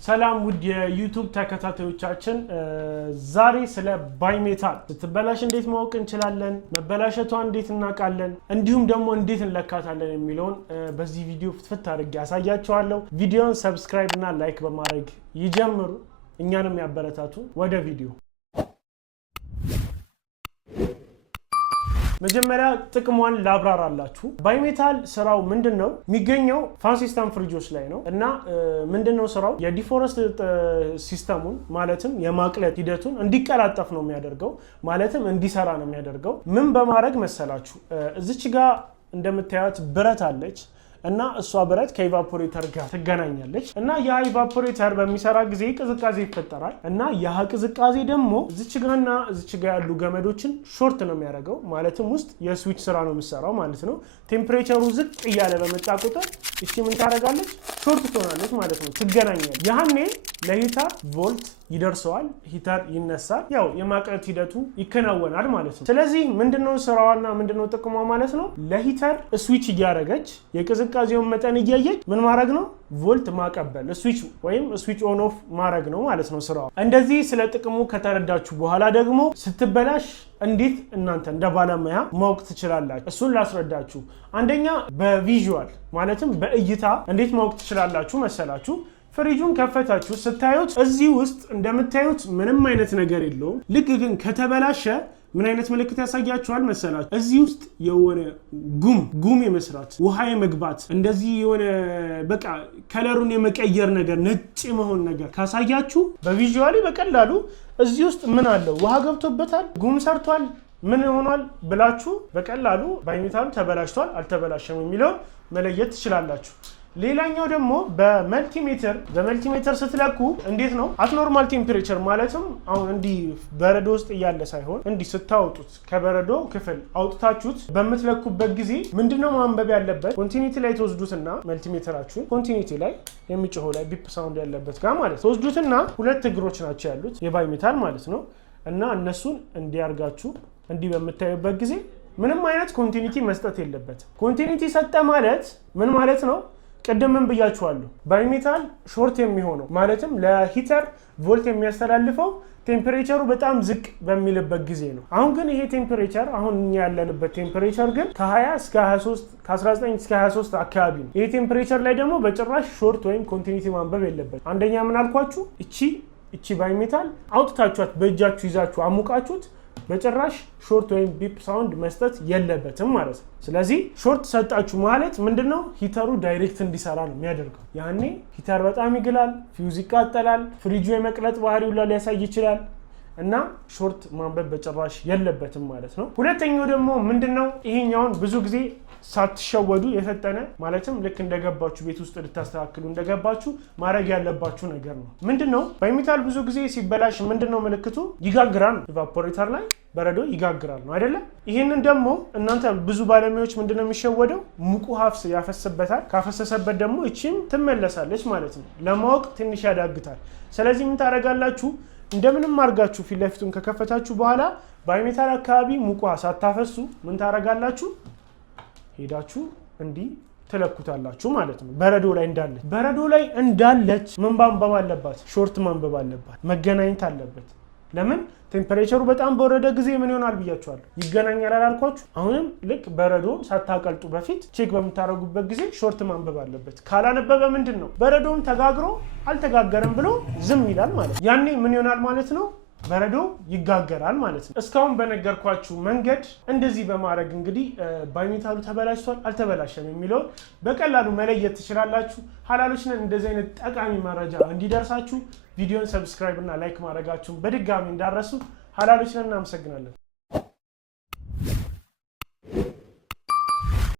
ሰላም ውድ የዩቲዩብ ተከታታዮቻችን ዛሬ ስለ ባይሜታል ስትበላሽ እንዴት ማወቅ እንችላለን መበላሸቷን እንዴት እናውቃለን እንዲሁም ደግሞ እንዴት እንለካታለን የሚለውን በዚህ ቪዲዮ ፍትፍት አድርጌ ያሳያችኋለሁ ቪዲዮውን ሰብስክራይብ እና ላይክ በማድረግ ይጀምሩ እኛንም ያበረታቱ ወደ ቪዲዮ መጀመሪያ ጥቅሟን ላብራራላችሁ ባይሜታል ስራው ምንድነው የሚገኘው ፋን ሲስተም ፍሪጆች ላይ ነው እና ምንድነው ስራው የዲፎረስት ሲስተሙን ማለትም የማቅለጥ ሂደቱን እንዲቀላጠፍ ነው የሚያደርገው ማለትም እንዲሰራ ነው የሚያደርገው ምን በማድረግ መሰላችሁ እዚች ጋር እንደምታዩት ብረት አለች እና እሷ ብረት ከኢቫፖሬተር ጋር ትገናኛለች እና ያ ኢቫፖሬተር በሚሰራ ጊዜ ቅዝቃዜ ይፈጠራል እና ያ ቅዝቃዜ ደግሞ እዚች ጋር ያሉ ገመዶችን ሾርት ነው የሚያደርገው ማለትም ውስጥ የስዊች ስራ ነው የሚሰራው ማለት ነው ቴምፕሬቸሩ ዝቅ እያለ በመጣ ቁጥር እሺ ምን ታደርጋለች ሾርት ትሆናለች ማለት ነው ትገናኛለች ያኔ ለሂተር ቮልት ይደርሰዋል ሂተር ይነሳል ያው የማቅለጥ ሂደቱ ይከናወናል ማለት ነው ስለዚህ ምንድነው ስራዋና ምንድነው ጥቅሟ ማለት ነው ለሂተር ስዊች እያደረገች የቅዝቃዜውን መጠን እያየች ምን ማድረግ ነው ቮልት ማቀበል ስዊች ወይም ስዊች ኦን ኦፍ ማድረግ ነው ማለት ነው ስራው እንደዚህ ስለ ጥቅሙ ከተረዳችሁ በኋላ ደግሞ ስትበላሽ እንዴት እናንተ እንደ ባለሙያ ማወቅ ትችላላችሁ እሱን ላስረዳችሁ አንደኛ በቪዥዋል ማለትም በእይታ እንዴት ማወቅ ትችላላችሁ መሰላችሁ ፍሪጁን ከፈታችሁ ስታዩት እዚህ ውስጥ እንደምታዩት ምንም አይነት ነገር የለውም ልክ ግን ከተበላሸ ምን አይነት ምልክት ያሳያችኋል መሰላችሁ እዚህ ውስጥ የሆነ ጉም የመስራት ውሃ የመግባት እንደዚህ የሆነ በቃ ከለሩን የመቀየር ነገር ነጭ መሆን ነገር ካሳያችሁ በቪዥዋሊ በቀላሉ እዚህ ውስጥ ምን አለው ውሃ ገብቶበታል ጉም ሰርቷል ምን ሆኗል ብላችሁ በቀላሉ ባይሜታሉ ተበላሽቷል አልተበላሸም የሚለው መለየት ትችላላችሁ ሌላኛው ደግሞ በመልቲሜትር ስትለኩ እንዴት ነው አትኖርማል ቴምፕሬቸር ማለትም አሁን እንዲ በረዶ ውስጥ እያለ ሳይሆን እንዲ ስታወጡት ከበረዶ ክፍል አውጥታችሁት በመትለኩበት ጊዜ ምንድነው ማንበብ ያለበት ኮንቲኒቲ ላይ ተወስዱትና መልቲሜትራችሁን ኮንቲኒቲ ላይ የሚጮኸው ላይ ቢፕ ሳውንድ ያለበት ጋር ማለት ተወስዱትና ሁለት እግሮች ናቸው ያሉት የባይሜታል ማለት ነው እና እነሱን እንዲያርጋችሁ እንዲ በመታዩበት ጊዜ ምንም አይነት ኮንቲኒቲ መስጠት የለበት ኮንቲኒቲ ሰጠ ማለት ምን ማለት ነው ቀደም ምን ብያችኋለሁ ባይሜታል ሾርት የሚሆነው ማለትም ለሂተር ቮልት የሚያስተላልፈው ቴምፕሬቸሩ በጣም ዝቅ በሚልበት ጊዜ ነው አሁን ግን ይሄ ቴምፕሬቸር አሁን ያለንበት ቴምፕሬቸር ግን ከ20 እስከ 23 ከ19 እስከ 23 አካባቢ ነው ይሄ ቴምፕሬቸር ላይ ደግሞ በጭራሽ ሾርት ወይም ኮንቲኒቲ ማንበብ የለበት አንደኛ ምን አልኳችሁ እቺ ባይሜታል አውጥታችኋት በእጃችሁ ይዛችሁ አሙቃችሁት በጭራሽ ሾርት ወይም ቢፕ ሳውንድ መስጠት የለበትም ማለት ነው ስለዚህ ሾርት ሰጣችሁ ማለት ምንድነው ሂተሩ ዳይሬክት እንዲሰራ ነው የሚያደርገው ያኔ ሂተር በጣም ይግላል ፊውዝ ይቃጠላል ፍሪጁ የመቅለጥ ባህሪው ላይ ሊያሳይ ይችላል እና ሾርት ማንበብ በጭራሽ የለበትም ማለት ነው ሁለተኛው ደግሞ ምንድነው ይሄኛውን ብዙ ጊዜ ሳትሸወዱ የፈጠነ ማለትም ልክ እንደገባችሁ ቤት ውስጥ ልታስተካክሉ እንደገባችሁ ማድረግ ያለባችሁ ነገር ነው ምንድነው ባይሜታል ብዙ ጊዜ ሲበላሽ ምንድነው ምልክቱ ይጋግራል ኢቫፖሬተር ላይ በረዶ ይጋግራል ነው አይደለ ይሄንን ደግሞ እናንተ ብዙ ባለሙያዎች ምንድነው የሚሸወደው ሙቁ ሀፍስ ያፈሰበታል ካፈሰሰበት ደግሞ እቺም ትመለሳለች ማለት ነው ለማወቅ ትንሽ ያዳግታል ስለዚህ ምን ታረጋላችሁ እንደምንም አርጋችሁ ፊት ለፊቱን ከከፈታችሁ በኋላ ባይሜታል አካባቢ ሙቁ ሳታፈሱ ምን ታረጋላችሁ ሄዳችሁ እንዲ ተለኩታላችሁ ማለት ነው በረዶ ላይ እንዳለች ምን ማንበብ አለባት ሾርት ማንበብ አለባት መገናኘት አለበት ለምን ቴምፕሬቸሩ በጣም በወረደ ጊዜ ምን ይሆናል ብያችኋለሁ ይገናኛል አላልኳችሁ አሁንም ልክ በረዶን ሳታቀልጡ በፊት ቼክ በመታረጉበት ጊዜ ሾርት ማንበብ አለበት ካላነበበ ምንድነው በረዶን ተጋግሮ አልተጋገረም ብሎ ዝም ይላል ማለት ያኔ ምን ይሆናል ማለት ነው በረዶ ይጋገራል ማለት ነው እስካሁን በነገርኳችሁ መንገድ እንደዚህ በማድረግ እንግዲህ ባይሜታሉ ተበላሽቷል አልተበላሸም የሚለው በቀላሉ መለየት ትችላላችሁ ሐላሎች ነን እንደዚህ አይነት ጠቃሚ መረጃ እንዲደርሳችሁ ቪዲዮን ሰብስክራይብ እና ላይክ ማድረጋችሁን በድጋሚ እንዳረሱ ሐላሎች ነን እናመሰግናለን